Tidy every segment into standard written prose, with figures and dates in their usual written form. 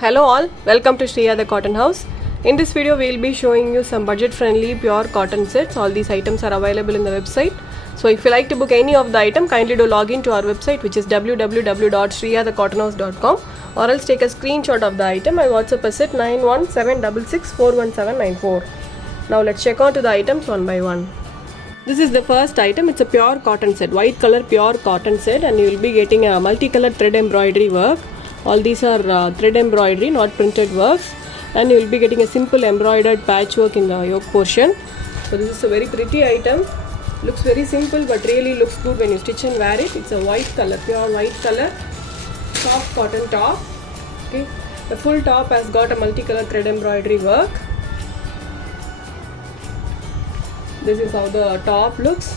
Hello all, welcome to Shriya the Cotton House. In this video we will be showing you some budget friendly pure cotton sets. All these items are available in the website. So if you like to book any of the item, kindly do log in to our website, which is www.shriyadhecottonhouse.com, or else take a screenshot of the item and WhatsApp us at 9176641794. Now let's check out to the items one by one. This is the first item. It's a pure cotton set, white color pure cotton set, and you will be getting a multicolored thread embroidery work. All these are thread embroidery, not printed works, and you will be getting a simple embroidered patchwork in the yoke portion. So this is a very pretty item. Looks very simple but really looks good when you stitch and wear it. It's a white color, pure white color, soft cotton top. Okay, the full top has got a multicolored thread embroidery work. This is how the top looks.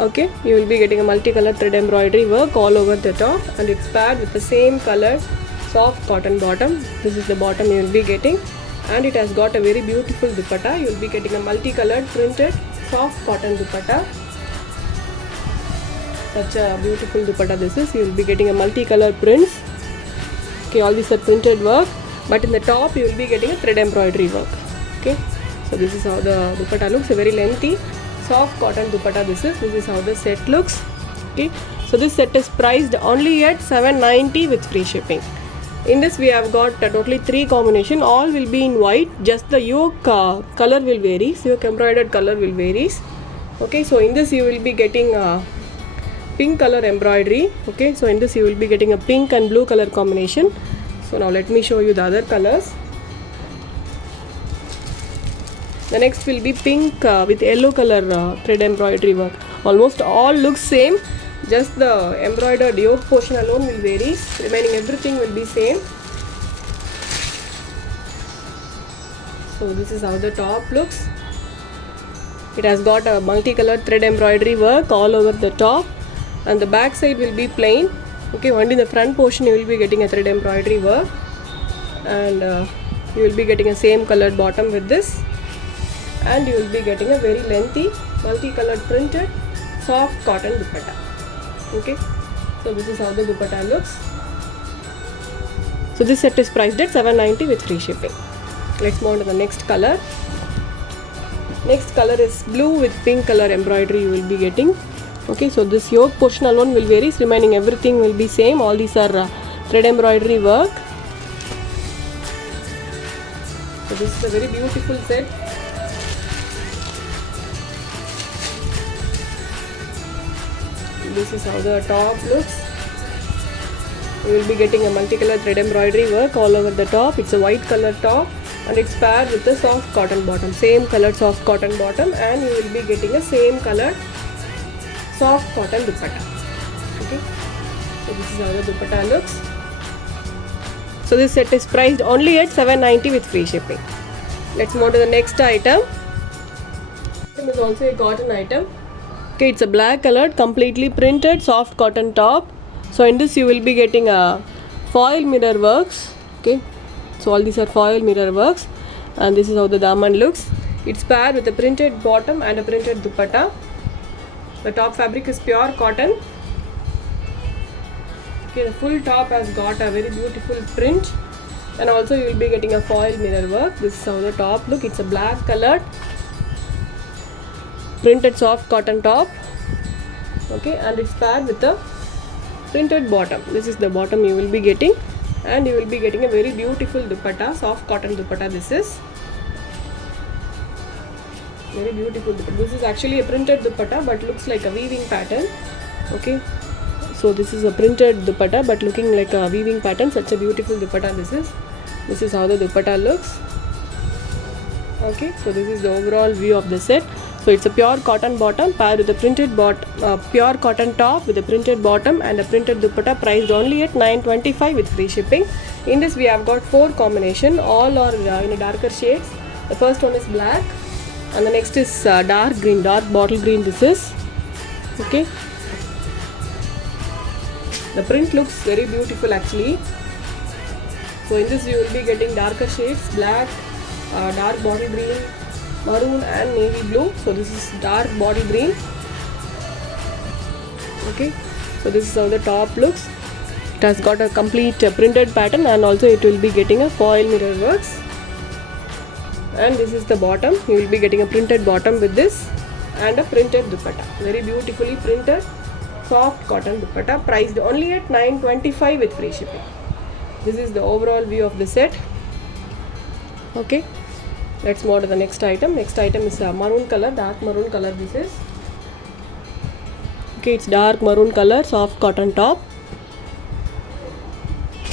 Okay, you will be getting a multicolored thread embroidery work all over the top, and it's paired with the same color soft cotton bottom. This is the bottom you will be getting, and it has got a very beautiful dupatta. You will be getting a multicolored printed soft cotton dupatta. Such a beautiful dupatta this is. You will be getting a multicolored prints. Okay, all these are printed work, but in the top you will be getting a thread embroidery work. Okay, so this is how the dupatta looks. A very lengthy soft cotton dupatta this is how the set looks. Okay, so this set is priced only at $790 with free shipping. In this we have got totally 3 combination. All will be in white, just the yoke color will vary, so yoke embroidered color will varies. Okay, so in this you will be getting pink color embroidery. Okay, so in this you will be getting a pink and blue color combination. So now let me show you the other colors. The next will be pink with yellow color thread embroidery work. Almost all looks same, just the embroidered yoke portion alone will vary. Remaining everything will be same. So this is how the top looks. It has got a multicolored thread embroidery work all over the top, and the back side will be plain. Okay, only the front portion you will be getting a thread embroidery work, and you will be getting a same colored bottom with this. And you will be getting a very lengthy multicolored printed soft cotton dupatta. Okay, so this is how the dupatta looks. So this set is priced at $790 with free shipping. Let's move on to the next color. Next color is blue with pink color embroidery you will be getting. Okay, so this yoke portion alone will vary, remaining everything will be same. All these are thread embroidery work. So this is a very beautiful set. This is how the top looks. You will be getting a multicolored thread embroidery work all over the top. It's a white color top, and it's paired with a soft cotton bottom. Same colored soft cotton bottom, and you will be getting a same colored soft cotton dupatta. Okay, so this is how the dupatta looks. So this set is priced only at $790 with free shipping. Let's move to the next item. This is also a cotton item. Okay, it's a black colored completely printed soft cotton top. So in this you will be getting a foil mirror works. Okay, so all these are foil mirror works, and this is how the daman looks. It's paired with a printed bottom and a printed dupatta. The top fabric is pure cotton. Okay, the full top has got a very beautiful print, and also you will be getting a foil mirror work. This is how the top look. It's a black colored printed soft cotton top. Okay, and it's paired with a printed bottom. This is the bottom you will be getting, and you will be getting a very beautiful dupatta, soft cotton dupatta. This is very beautiful dupatta. This is actually a printed dupatta but looks like a weaving pattern. Okay, so this is a printed dupatta but looking like a weaving pattern. Such a beautiful dupatta this is how the dupatta looks. Okay, so this is the overall view of the set. So it's a pure cotton bottom paired with a printed pure cotton top with a printed bottom and a printed dupatta, priced only at $925 with free shipping. In this we have got 4 combination. All are in a darker shades. The first one is black, and the next is dark green, dark bottle green. This is okay. The print looks very beautiful actually. So in this you will be getting darker shades, black, dark bottle green, maroon and navy blue. So this is dark bottle green. Okay, so this is how the top looks. It has got a complete printed pattern, and also it will be getting a foil mirror works. And this is the bottom. You will be getting a printed bottom with this and a printed dupatta. Very beautifully printed soft cotton dupatta, priced only at 925 with free shipping. This is the overall view of the set. Okay, let's move to the next item. Next item is a maroon color, dark maroon color. This is okay. It's dark maroon color, soft cotton top.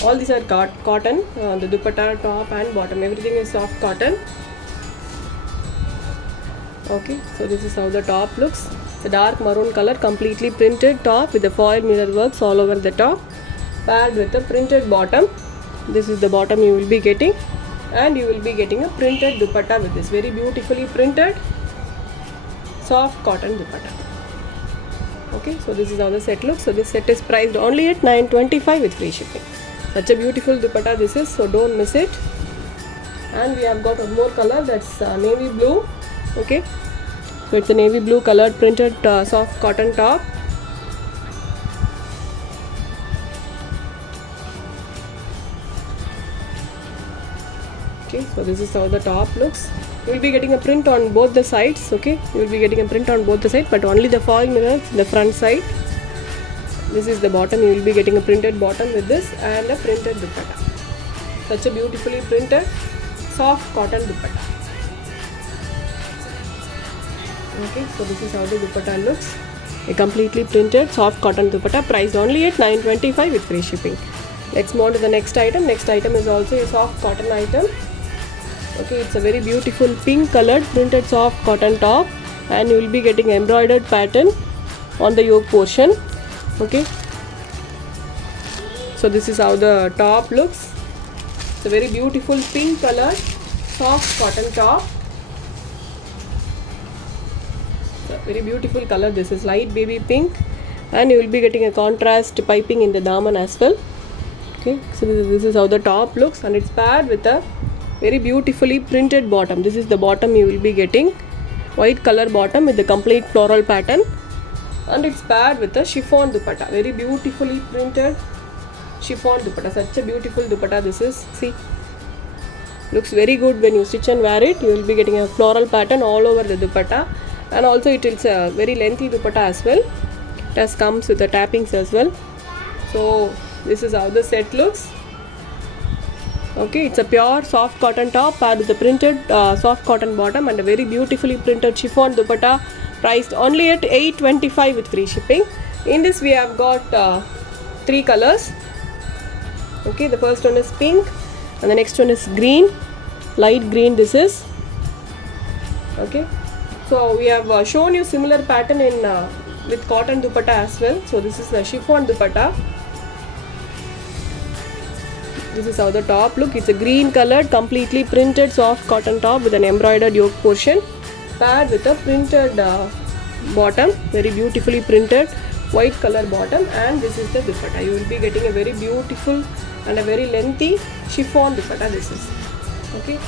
All these are cotton. The dupatta, top and bottom, everything is soft cotton. Okay, so this is how the top looks. It's a dark maroon color, completely printed top with the foil mirror works all over the top, paired with a printed bottom. This is the bottom you will be getting, and you will be getting a printed dupatta with this very beautifully printed soft cotton dupatta. Okay, so this is how the set looks. So this set is priced only at 925 with free shipping. Such a beautiful dupatta this is, so don't miss it. And we have got one more color, that's navy blue. Okay, so it's a navy blue colored printed soft cotton top. Okay, so this is how the top looks. You will be getting a print on both the sides. Okay, you will be getting a print on both the sides, but only the foil mirrors the front side. This is the bottom. You will be getting a printed bottom with this and a printed dupatta. Such a beautifully printed soft cotton dupatta. Okay, so this is how the dupatta looks. A completely printed soft cotton dupatta, priced only at 925 with free shipping. Let's move on to the next item. Next item is also a soft cotton item. Okay, it's a very beautiful pink colored printed soft cotton top, and you will be getting embroidered pattern on the yoke portion. Okay, so this is how the top looks. It's a very beautiful pink colored soft cotton top. Very beautiful color. This is light baby pink, and you will be getting a contrast piping in the daman as well. Okay, so this is how the top looks, and it's paired with a very beautifully printed bottom. This is the bottom you will be getting, white color bottom with the complete floral pattern, and it's paired with a chiffon dupatta. Very beautifully printed chiffon dupatta. Such a beautiful dupatta this is. See, looks very good when you stitch and wear it. You will be getting a floral pattern all over the dupatta. And also it is a very lengthy dupatta as well. It has comes with the tappings as well. So this is how the set looks. Okay, it's a pure soft cotton top paired with the printed soft cotton bottom and a very beautifully printed chiffon dupatta, priced only at 825 with free shipping. In this we have got 3 colors. Okay, the first one is pink, and the next one is green, light green this is. Okay, so we have shown you similar pattern in with cotton dupatta as well. So this is the chiffon dupatta. This is how the top look. It's a green colored completely printed soft cotton top with an embroidered yoke portion, paired with a printed bottom, very beautifully printed white color bottom, and this is the dupatta. You will be getting a very beautiful and a very lengthy chiffon dupatta this is. Okay,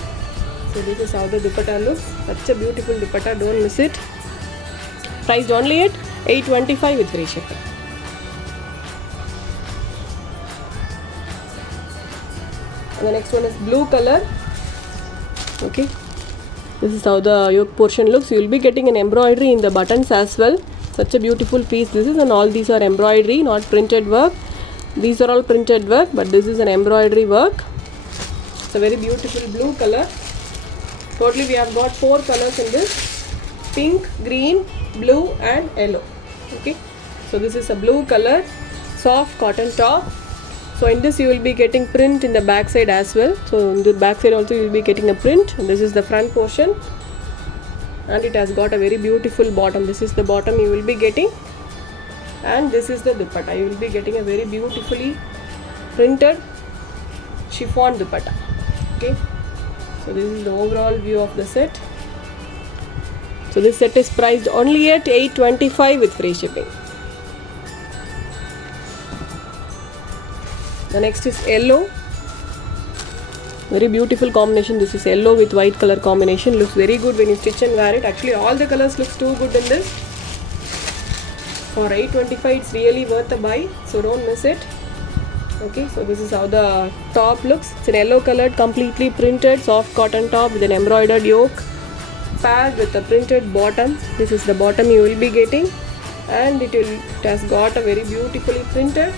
so this is how the dupatta looks. Such a beautiful dupatta, don't miss it. Priced only at 825 with free shipping. And the next one is blue color. Okay, this is how the yoke portion looks. You will be getting an embroidery in the buttons as well. Such a beautiful piece this is, and all these are embroidery, not printed work. These are all printed work, but this is an embroidery work. It's a very beautiful blue color. Totally we have got 4 colors in this: pink, green, blue and yellow. Okay, so this is a blue color soft cotton top. So in this you will be getting print in the back side as well. So in the back side also you will be getting a print, and this is the front portion, and it has got a very beautiful bottom. This is the bottom you will be getting, and this is the dupatta. You will be getting a very beautifully printed chiffon dupatta. Okay, so this is the overall view of the set. So this set is priced only at 825 with free shipping. The next is yellow. Very beautiful combination. This is yellow with white color combination. Looks very good when you stitch and wear it. Actually all the colors looks too good in this. For 825 it's really worth a buy, so don't miss it. Okay, so this is how the top looks. It's an yellow colored, completely printed soft cotton top with an embroidered yoke paired with a printed bottom. This is the bottom you will be getting, and it has got a very beautifully printed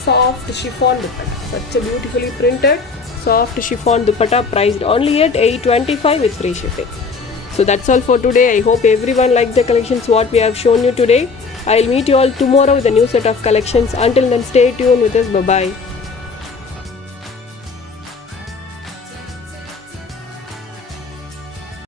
soft chiffon dupatta. Such a beautifully printed soft chiffon dupatta, priced only at $825 with free shipping. So that's all for today. I hope everyone liked the collections what we have shown you today. I'll meet you all tomorrow with a new set of collections. Until then, stay tuned with us. Bye bye.